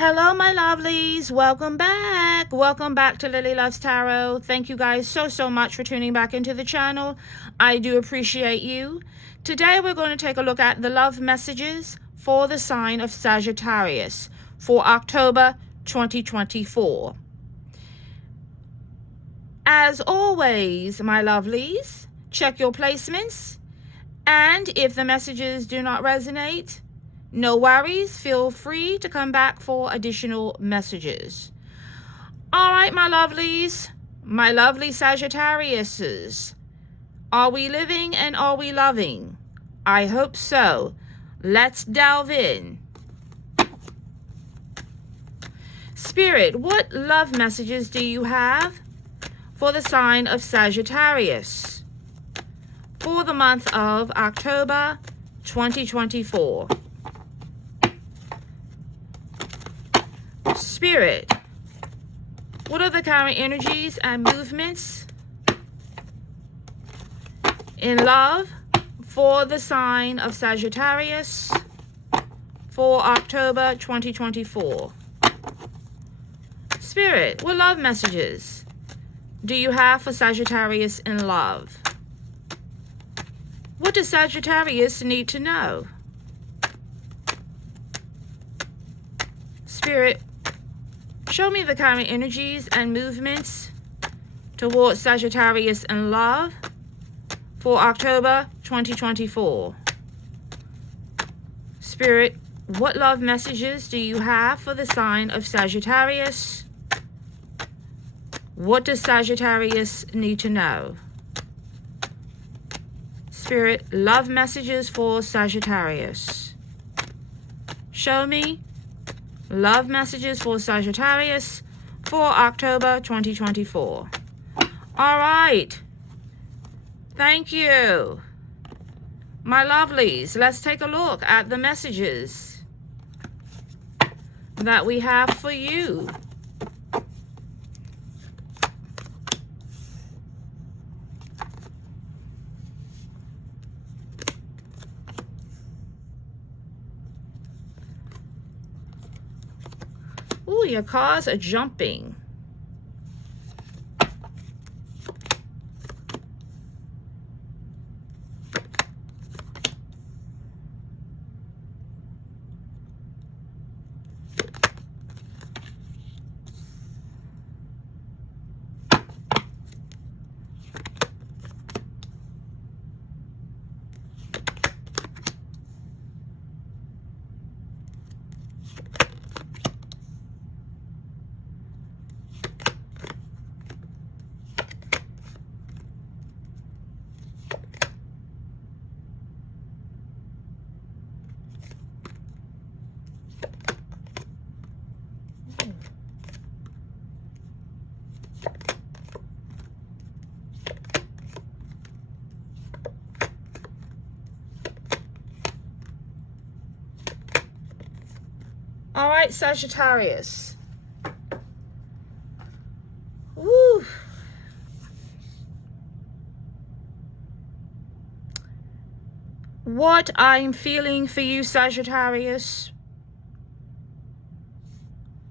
Hello, my lovelies. Welcome back. Welcome back to Lily Loves Tarot. Thank you guys so much for tuning back into the channel. I do appreciate you. Today, we're going to take a look at the love messages for the sign of Sagittarius for October 2024. As always, my lovelies, check your placements. And if the messages do not resonate, no worries, feel free to come back for additional messages. All right, my lovelies, my lovely Sagittariuses. Are we living and are we loving? I hope so. Let's delve in. Spirit, what love messages do you have for the sign of Sagittarius for the month of October 2024? Spirit, what are the current energies and movements in love for the sign of Sagittarius for October 2024? Spirit, what love messages do you have for Sagittarius in love? What does Sagittarius need to know? Spirit, show me the current energies and movements towards Sagittarius in love for October 2024. Spirit, what love messages do you have for the sign of Sagittarius? What does Sagittarius need to know? Spirit, love messages for Sagittarius. Show me love messages for Sagittarius for October 2024. All right. Thank you. My lovelies, let's take a look at the messages that we have for you. Ooh, your cards are jumping. All right, Sagittarius. Woo. What I'm feeling for you, Sagittarius,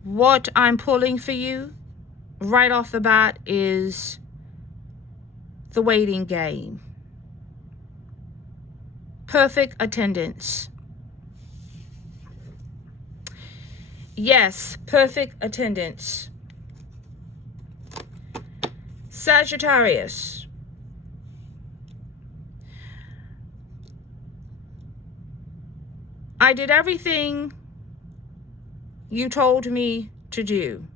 what I'm pulling for you right off the bat is the waiting game. Perfect attendance. Yes, perfect attendance. Sagittarius, I did everything you told me to do.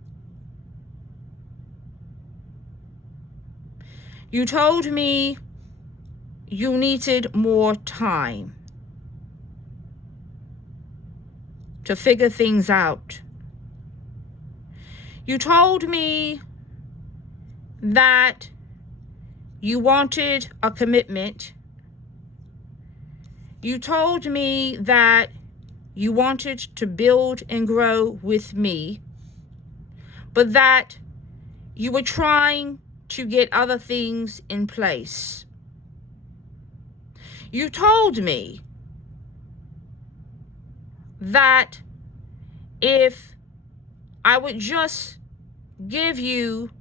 You told me you needed more time to figure things out. You told me that you wanted a commitment. You told me that you wanted to build and grow with me, but that you were trying to get other things in place. You told me that if I would just give you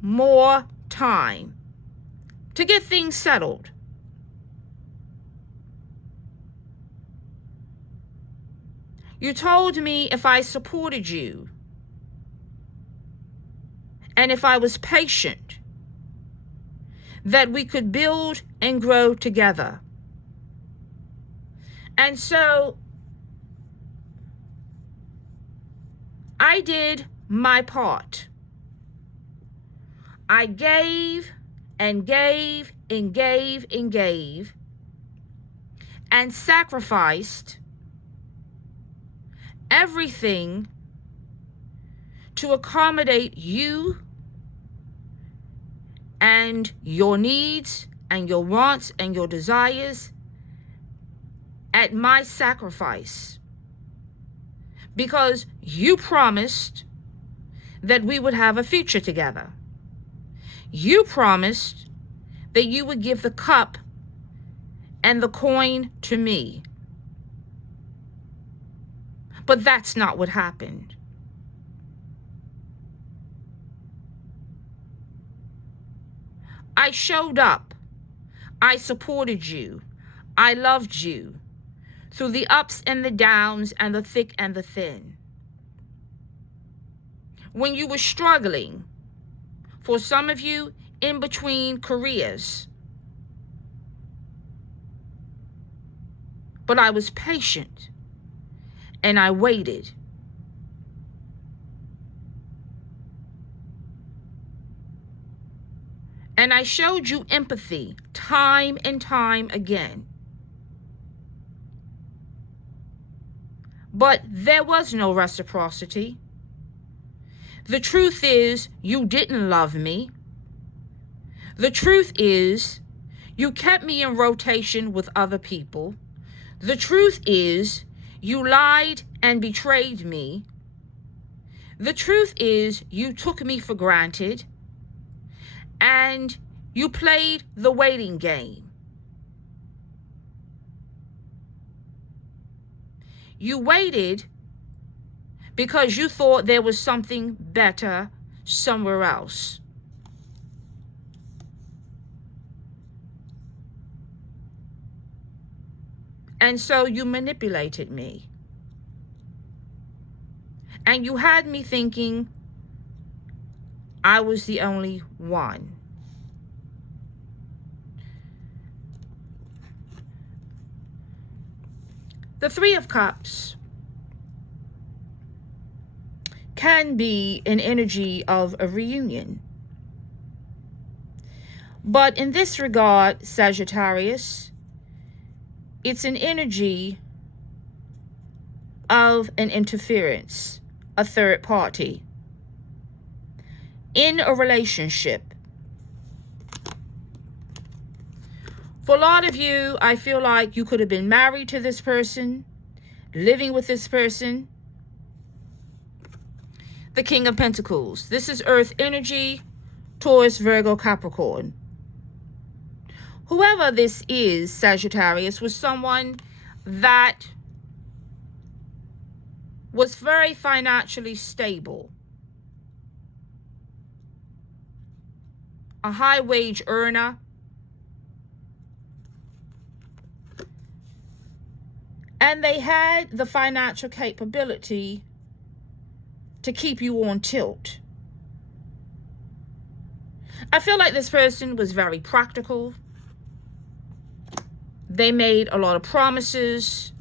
more time to get things settled. You told me if I supported you and if I was patient, that we could build and grow together. And so I did my part. I gave and gave and gave and gave and sacrificed everything to accommodate you and your needs and your wants and your desires at my sacrifice. Because you promised that we would have a future together. You promised that you would give the cup and the coin to me. But that's not what happened. I showed up. I supported you. I loved you through the ups and the downs and the thick and the thin. When you were struggling, for some of you, in between careers. But I was patient and I waited. And I showed you empathy time and time again. But there was no reciprocity. The truth is, you didn't love me. The truth is, you kept me in rotation with other people. The truth is, you lied and betrayed me. The truth is, you took me for granted. And you played the waiting game. You waited because you thought there was something better somewhere else. And so you manipulated me. And you had me thinking I was the only one. The Three of Cups can be an energy of a reunion. But in this regard, Sagittarius, it's an energy of an interference, a third party, in a relationship. For a lot of you, I feel like you could have been married to this person, living with this person. The King of Pentacles. This is Earth energy, Taurus, Virgo, Capricorn. Whoever this is, Sagittarius, was someone that was very financially stable. A high wage earner. And they had the financial capability to keep you on tilt. I feel like this person was very practical. They made a lot of promises.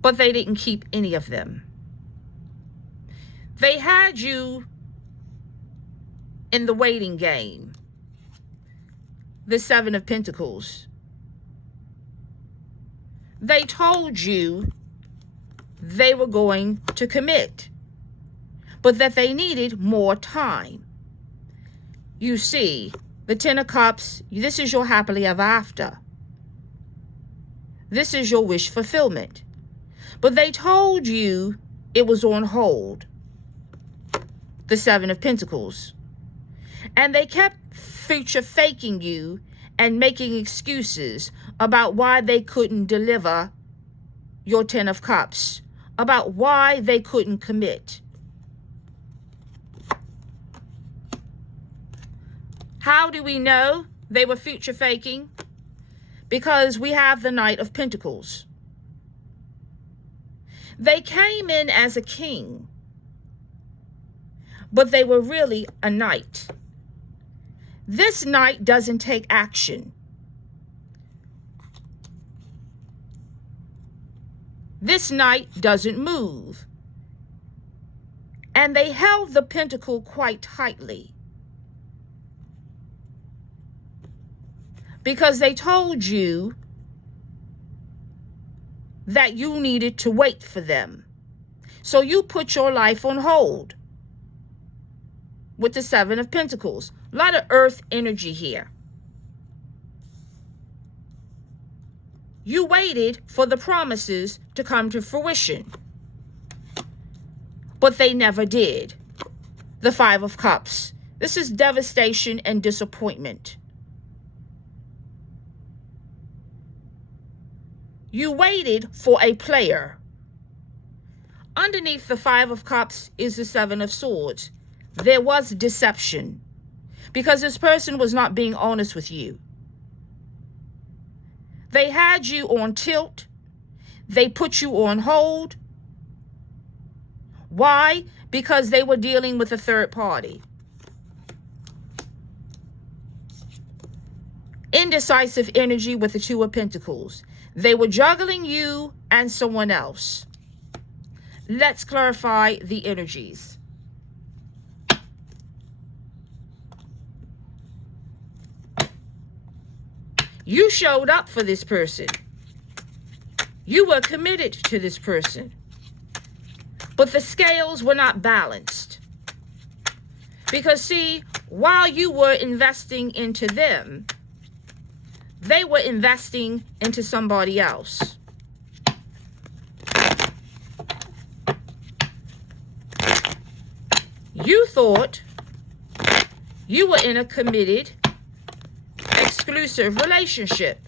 But they didn't keep any of them. They had you in the waiting game. The Seven of Pentacles. They told you they were going to commit, but that they needed more time. You see, the Ten of Cups, this is your happily ever after. This is your wish fulfillment. But they told you it was on hold. The Seven of Pentacles. And they kept future faking you and making excuses about why they couldn't deliver your Ten of Cups about why they couldn't commit. How do we know they were future faking? Because we have the Knight of Pentacles. They came in as a king, but they were really a knight. This knight doesn't take action. This knight doesn't move. And they held the pentacle quite tightly, because they told you that you needed to wait for them. So you put your life on hold with the Seven of Pentacles. A lot of earth energy here. You waited for the promises to come to fruition, but they never did. The Five of Cups. This is devastation and disappointment. You waited for a player. Underneath the Five of Cups is the Seven of Swords. There was deception, because this person was not being honest with you. They had you on tilt. They put you on hold. Why? Because they were dealing with a third party. Indecisive energy with the Two of Pentacles. They were juggling you and someone else. Let's clarify the energies. You showed up for this person. You were committed to this person. But the scales were not balanced. Because see, while you were investing into them, they were investing into somebody else. You thought you were in a committed, exclusive relationship.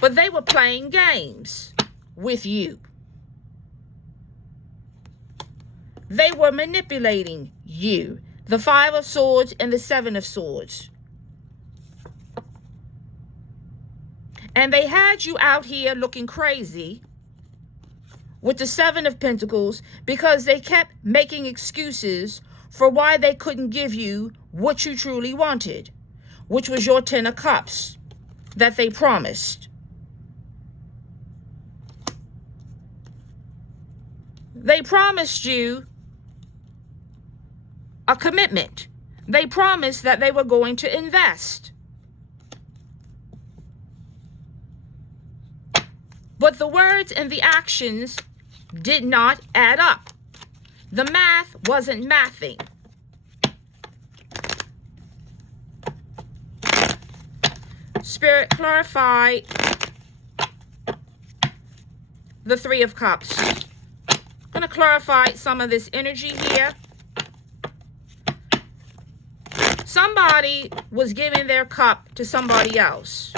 But they were playing games with you. They were manipulating you. The Five of Swords and the Seven of Swords. And they had you out here looking crazy with the Seven of Pentacles, because they kept making excuses for why they couldn't give you what you truly wanted, which was your Ten of Cups that they promised. They promised you a commitment. They promised that they were going to invest. But the words and the actions did not add up. The math wasn't mathing. Spirit, clarify the Three of Cups. I'm going to clarify some of this energy here. Somebody was giving their cup to somebody else.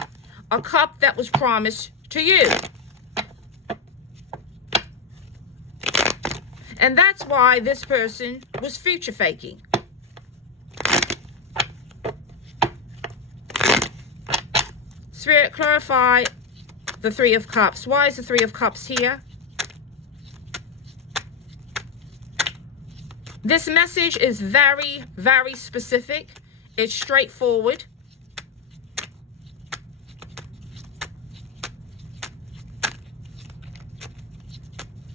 A cup that was promised to you. And that's why this person was future faking. Spirit, clarify the Three of Cups. Why is the Three of Cups here? This message is very, very specific. It's straightforward.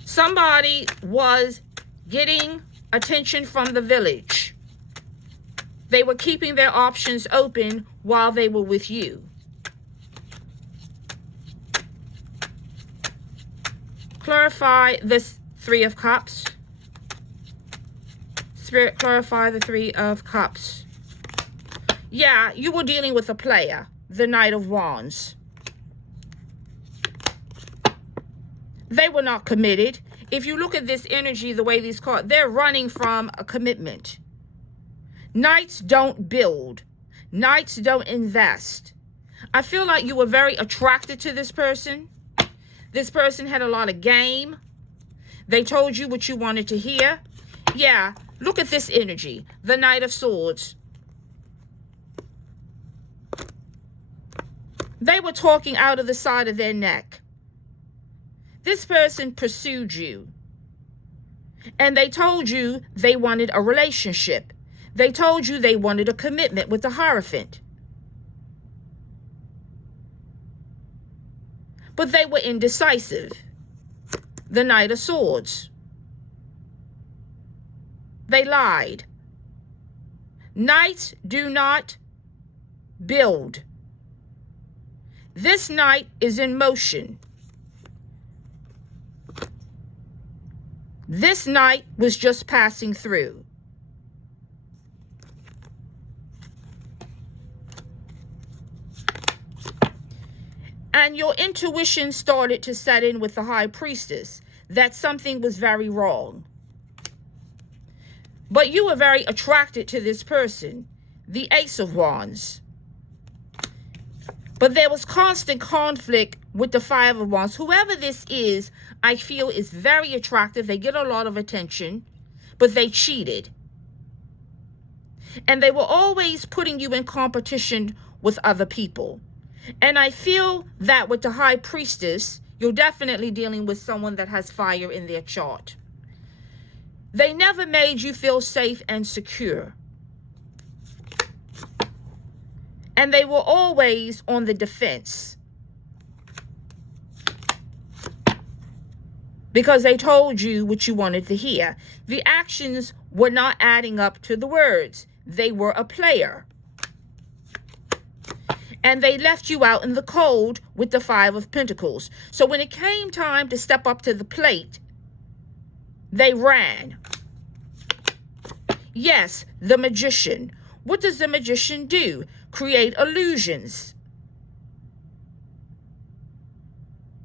Somebody was getting attention from the village. They were keeping their options open while they were with you. Clarify this Three of Cups. Spirit, clarify the Three of Cups. Yeah, you were dealing with a player, the Knight of Wands. They were not committed. If you look at this energy, the way these cards, they're running from a commitment. Knights don't build. Knights don't invest. I feel like you were very attracted to this person. This person had a lot of game. They told you what you wanted to hear. Yeah, look at this energy. The Knight of Swords. They were talking out of the side of their neck. This person pursued you. And they told you they wanted a relationship. They told you they wanted a commitment with the Hierophant. But they were indecisive. The Knight of Swords. They lied. Knights do not build. This knight is in motion. This knight was just passing through. And your intuition started to set in with the High Priestess that something was very wrong. But you were very attracted to this person, the Ace of Wands. But there was constant conflict with the Five of Wands. Whoever this is, I feel is very attractive. They get a lot of attention, but they cheated. And they were always putting you in competition with other people. And I feel that with the High Priestess, you're definitely dealing with someone that has fire in their chart. They never made you feel safe and secure. And they were always on the defense. Because they told you what you wanted to hear. The actions were not adding up to the words. They were a player. And they left you out in the cold with the Five of Pentacles. So when it came time to step up to the plate, they ran. Yes, the Magician. What does the Magician do? Create illusions.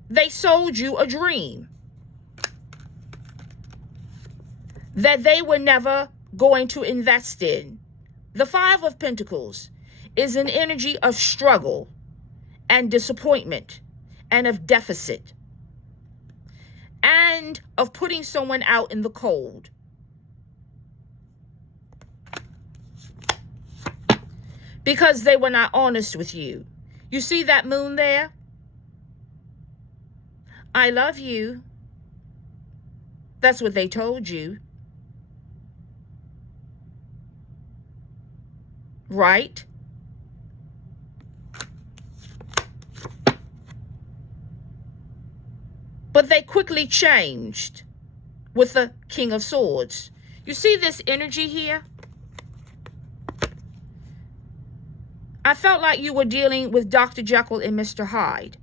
They sold you a dream that they were never going to invest in. The Five of Pentacles is an energy of struggle and disappointment and of deficit and of putting someone out in the cold. Because they were not honest with you. You see that moon there? I love you. That's what they told you. Right? But they quickly changed with the King of Swords. You see this energy here? I felt like you were dealing with Dr. Jekyll and Mr. Hyde.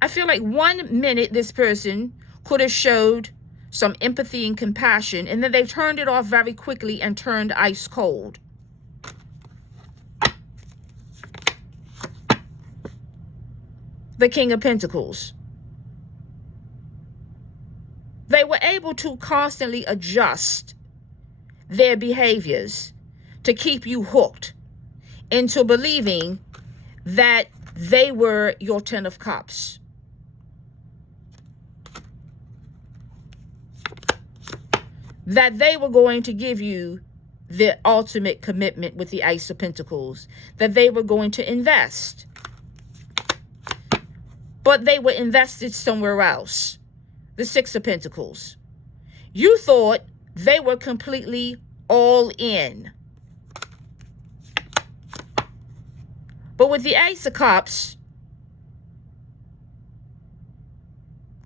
I feel like 1 minute this person could have showed some empathy and compassion, and then they turned it off very quickly and turned ice cold. The King of Pentacles. They were able to constantly adjust their behaviors to keep you hooked into believing that they were your Ten of Cups. That they were going to give you the ultimate commitment with the Ace of Pentacles. That they were going to invest. But they were invested somewhere else. The Six of Pentacles. You thought they were completely all in. But with the Ace of Cups,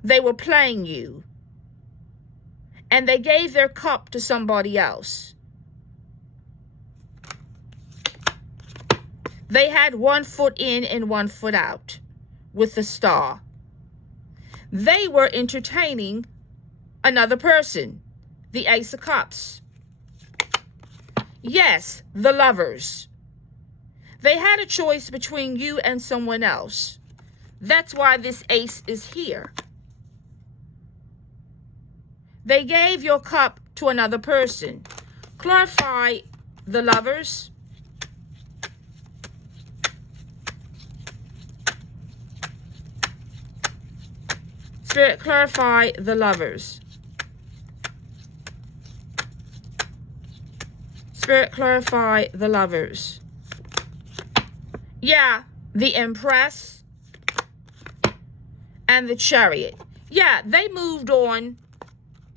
they were playing you. And they gave their cup to somebody else. They had 1 foot in and 1 foot out with the Star. They were entertaining another person, the Ace of Cups. Yes, the Lovers. They had a choice between you and someone else. That's why this ace is here. They gave your cup to another person. Clarify the Lovers. Spirit, clarify the Lovers. Spirit, clarify the Lovers. Yeah, the Empress and the Chariot. Yeah, they moved on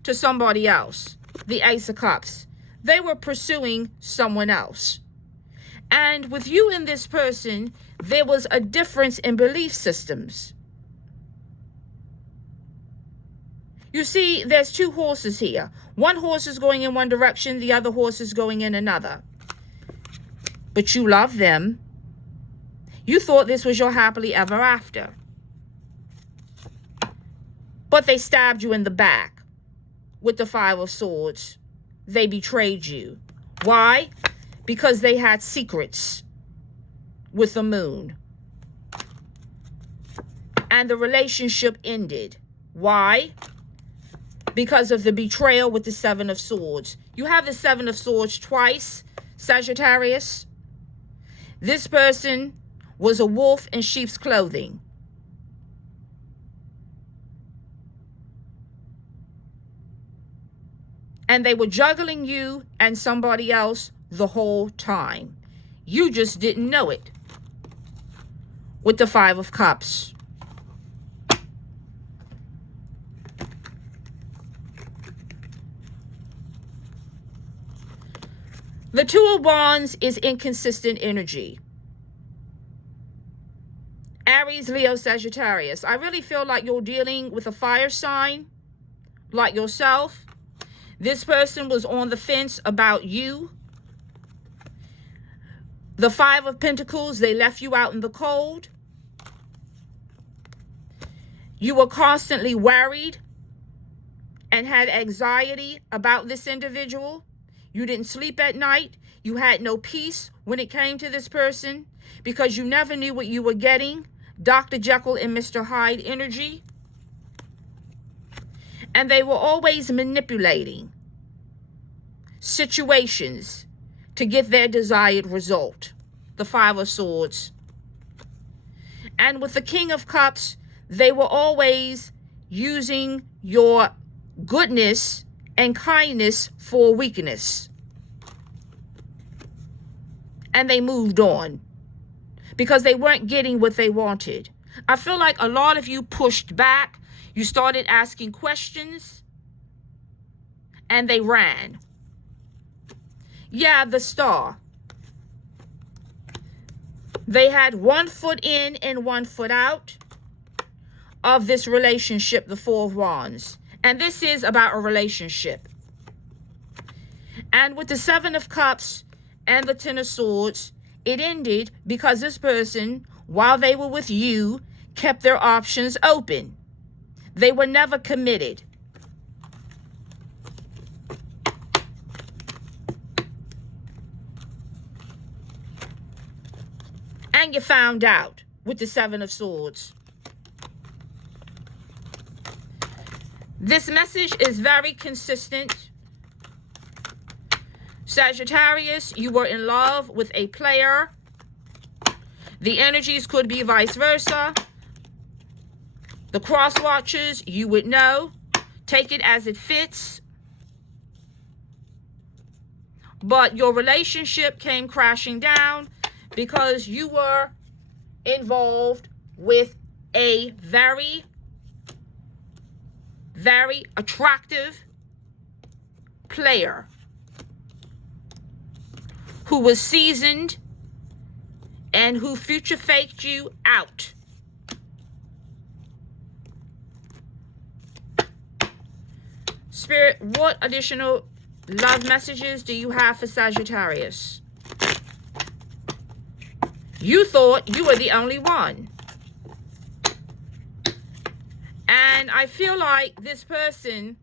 to somebody else. The Ace of Cups. They were pursuing someone else. And with you and this person, there was a difference in belief systems. You see, there's two horses here. One horse is going in one direction, the other horse is going in another. But you love them. You thought this was your happily ever after. But they stabbed you in the back with the Five of Swords. They betrayed you. Why? Because they had secrets with the Moon. And the relationship ended. Why? Because of the betrayal with the Seven of Swords. You have the Seven of Swords twice, Sagittarius. This person was a wolf in sheep's clothing. And they were juggling you and somebody else the whole time. You just didn't know it. With the Five of Cups. The Two of Wands is inconsistent energy. Aries, Leo, Sagittarius. I really feel like you're dealing with a fire sign, like yourself. This person was on the fence about you. The Five of Pentacles, they left you out in the cold. You were constantly worried and had anxiety about this individual. You didn't sleep at night. You had no peace when it came to this person because you never knew what you were getting. Dr. Jekyll and Mr. Hyde energy. And they were always manipulating situations to get their desired result. The Five of Swords. And with the King of Cups, they were always using your goodness and kindness for weakness. And they moved on because they weren't getting what they wanted. I feel like a lot of you pushed back. You started asking questions and they ran. Yeah, the Star. They had 1 foot in and 1 foot out of this relationship, the Four of Wands. And this is about a relationship. And with the Seven of Cups and the Ten of Swords, it ended because this person, while they were with you, kept their options open. They were never committed. And you found out with the Seven of Swords. This message is very consistent. Sagittarius, you were in love with a player. The energies could be vice versa. The cross watchers, you would know. Take it as it fits. But your relationship came crashing down because you were involved with a very, very attractive player who was seasoned and who future faked you out. Spirit, what additional love messages do you have for Sagittarius? You thought you were the only one. And I feel like this person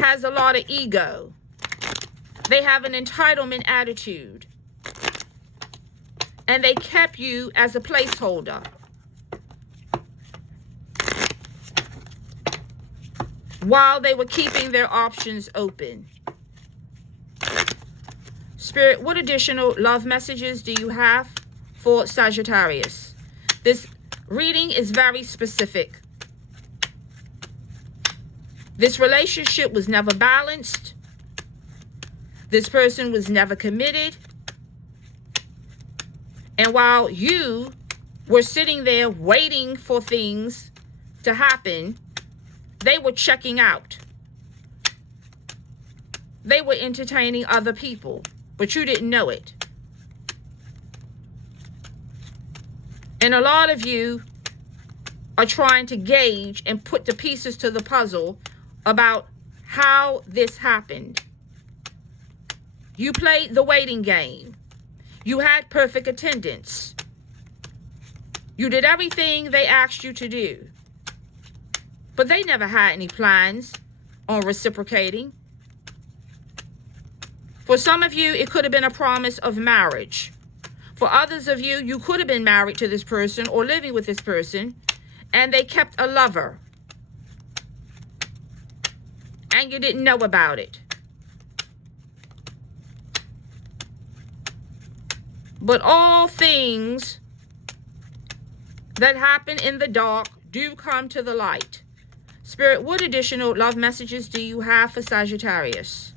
has a lot of ego. They have an entitlement attitude. And they kept you as a placeholder. While they were keeping their options open. Spirit, what additional love messages do you have for Sagittarius? This reading is very specific. This relationship was never balanced. This person was never committed. And while you were sitting there waiting for things to happen, they were checking out. They were entertaining other people, but you didn't know it. And a lot of you are trying to gauge and put the pieces to the puzzle about how this happened. You played the waiting game. You had perfect attendance. You did everything they asked you to do. But they never had any plans on reciprocating. For some of you, it could have been a promise of marriage. For others of you, you could have been married to this person or living with this person, and they kept a lover. And you didn't know about it. But all things that happen in the dark do come to the light. Spirit, what additional love messages do you have for Sagittarius?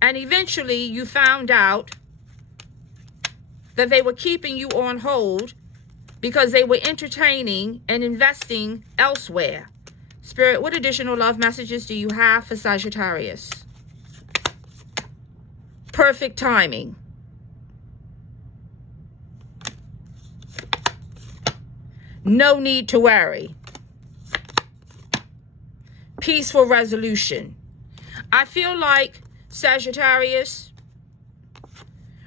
And eventually you found out that they were keeping you on hold because they were entertaining and investing elsewhere. Spirit, what additional love messages do you have for Sagittarius? Perfect timing. No need to worry. Peaceful resolution. I feel like Sagittarius,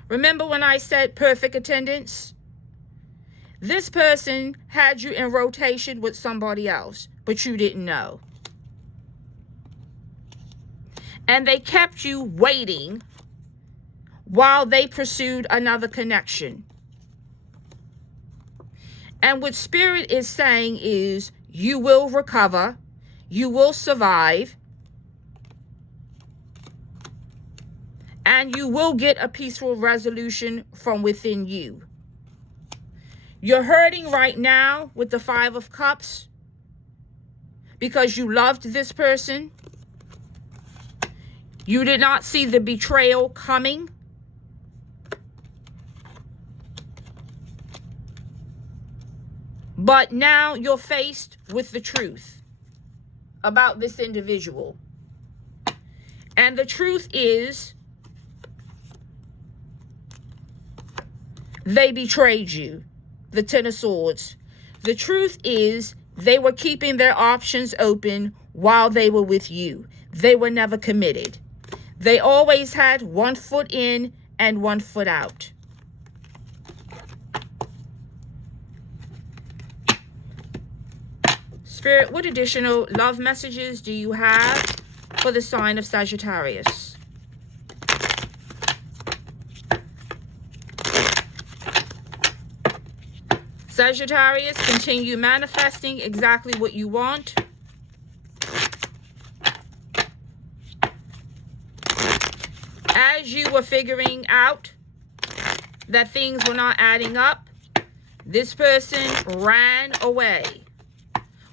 remember when I said perfect attendance? This person had you in rotation with somebody else, but you didn't know. And they kept you waiting while they pursued another connection. And what Spirit is saying is you will recover, you will survive, and you will get a peaceful resolution from within you. You're hurting right now with the Five of Cups because you loved this person. You did not see the betrayal coming. But now you're faced with the truth about this individual. And the truth is, they betrayed you. The Ten of Swords. The truth is, they were keeping their options open while they were with you. They were never committed. They always had one foot in and one foot out. Spirit, what additional love messages do you have for the sign of Sagittarius? Sagittarius, continue manifesting exactly what you want. As you were figuring out that things were not adding up, this person ran away.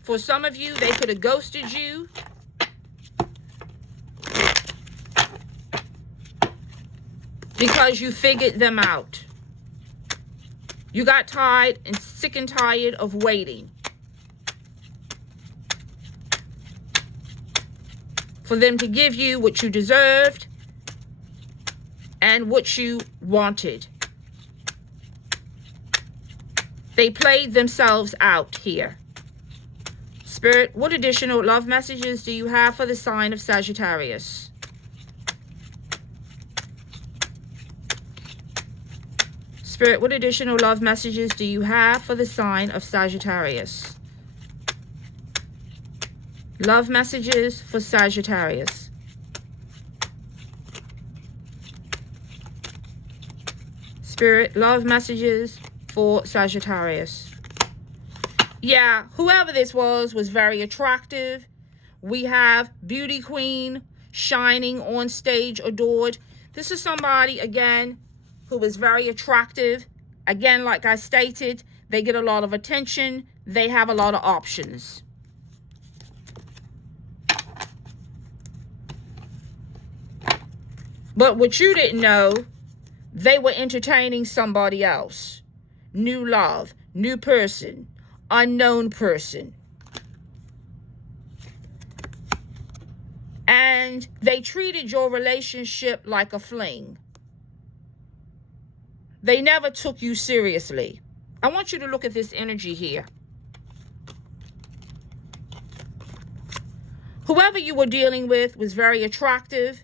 For some of you, they could have ghosted you. Because you figured them out. You got tired and sick and tired of waiting for them to give you what you deserved and what you wanted. They played themselves out here. Spirit, what additional love messages do you have for the sign of Sagittarius? Spirit, what additional love messages do you have for the sign of Sagittarius? Love messages for Sagittarius. Spirit, love messages for Sagittarius. Yeah, whoever this was very attractive. We have beauty queen, shining on stage, adored. This is somebody, again, who is very attractive. Again, like I stated, They get a lot of attention. They have a lot of options. But what you didn't know, they were entertaining somebody else. New love, new person, unknown person. And they treated your relationship like a fling. They never took you seriously. I want you to look at this energy here. Whoever you were dealing with was very attractive.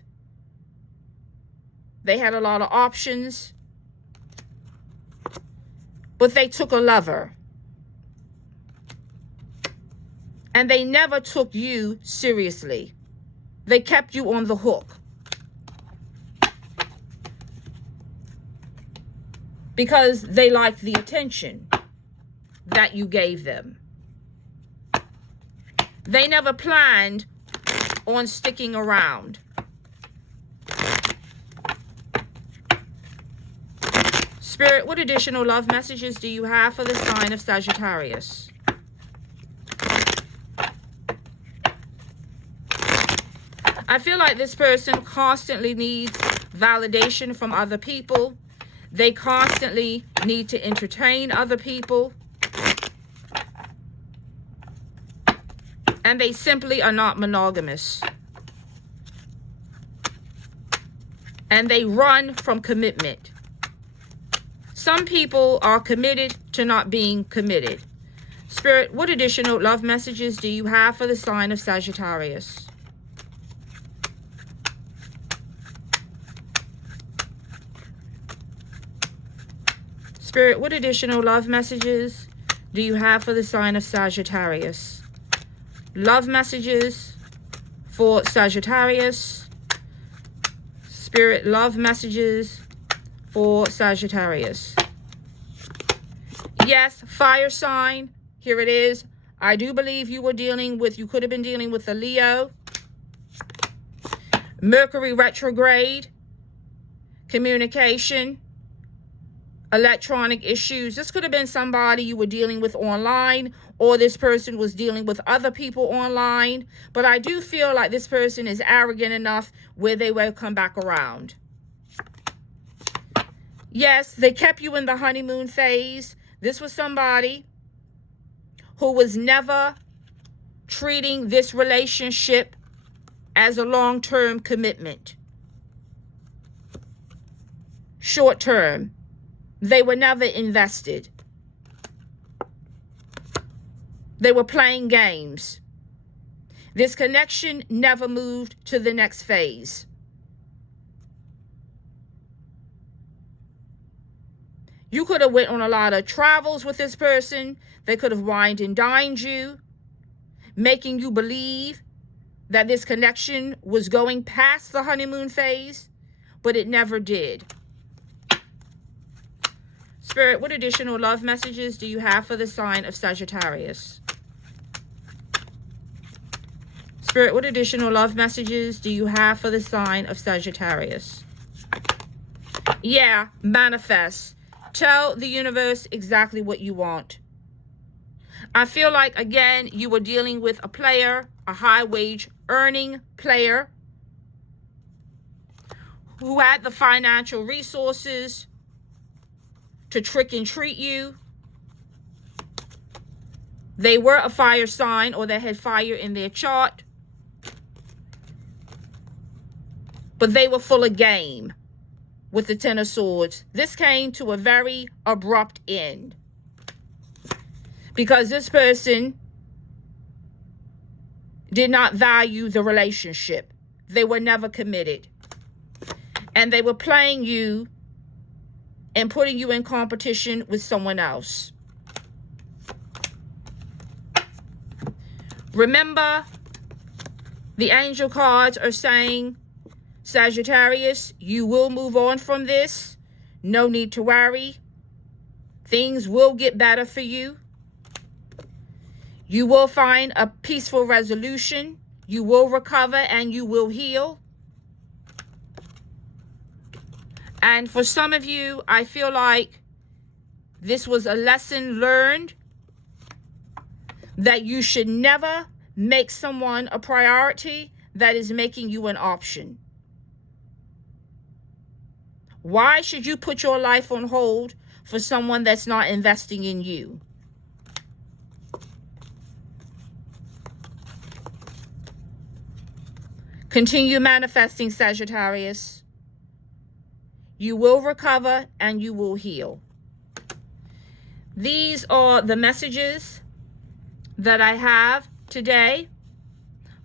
They had a lot of options. But they took a lover. And they never took you seriously. They kept you on the hook. Because they liked the attention that you gave them. They never planned on sticking around. Spirit, what additional love messages do you have for the sign of Sagittarius? I feel like this person constantly needs validation from other people. They constantly need to entertain other people. And they simply are not monogamous. And they run from commitment. Some people are committed to not being committed. Spirit, what additional love messages do you have for the sign of Sagittarius? Spirit, what additional love messages do you have for the sign of Sagittarius? Love messages for Sagittarius. Spirit, love messages for Sagittarius. Yes, fire sign. Here it is. I do believe you could have been dealing with a Leo. Mercury retrograde. Communication. Electronic issues. This could have been somebody you were dealing with online, or this person was dealing with other people online. But I do feel like this person is arrogant enough where they will come back around. Yes, they kept you in the honeymoon phase. This was somebody who was never treating this relationship as a long-term commitment. Short-term. They were never invested. They were playing games. This connection never moved to the next phase. You could have went on a lot of travels with this person. They could have wined and dined you, making you believe that this connection was going past the honeymoon phase, but it never did. Spirit, what additional love messages do you have for the sign of Sagittarius? Spirit, what additional love messages do you have for the sign of Sagittarius? Yeah, manifest. Tell the universe exactly what you want. I feel like, again, you were dealing with a player, a high-wage earning player who had the financial resources to trick and treat you. They were a fire sign, or they had fire in their chart. But they were full of game with the Ten of Swords. This came to a very abrupt end. Because this person did not value the relationship. They were never committed. And they were playing you and putting you in competition with someone else. Remember, the angel cards are saying, Sagittarius, you will move on from this. No need to worry. Things will get better for you. You will find a peaceful resolution. You will recover and you will heal. And for some of you, I feel like This was a lesson learned that you should never make someone a priority that is making you an option. Why should you put your life on hold for someone that's not investing in you? Continue manifesting, Sagittarius. You will recover and you will heal. These are the messages that I have today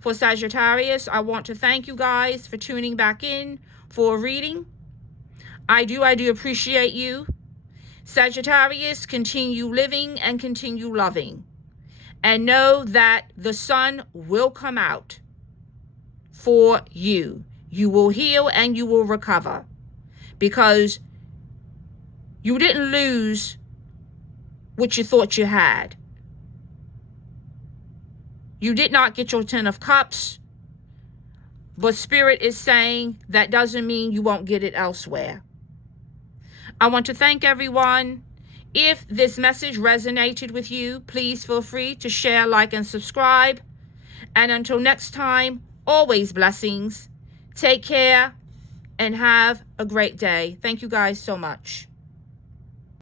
for Sagittarius. I want to thank you guys for tuning back in for a reading. I do appreciate you. Sagittarius, continue living and continue loving. And know that the sun will come out for you. You will heal and you will recover. Because you didn't lose what you thought you had. You did not get your 10 of Cups. But Spirit is saying that doesn't mean you won't get it elsewhere. I want to thank everyone. If this message resonated with you, please feel free to share, like, and subscribe. And until next time, always blessings. Take care and have a great day. Thank you guys so much.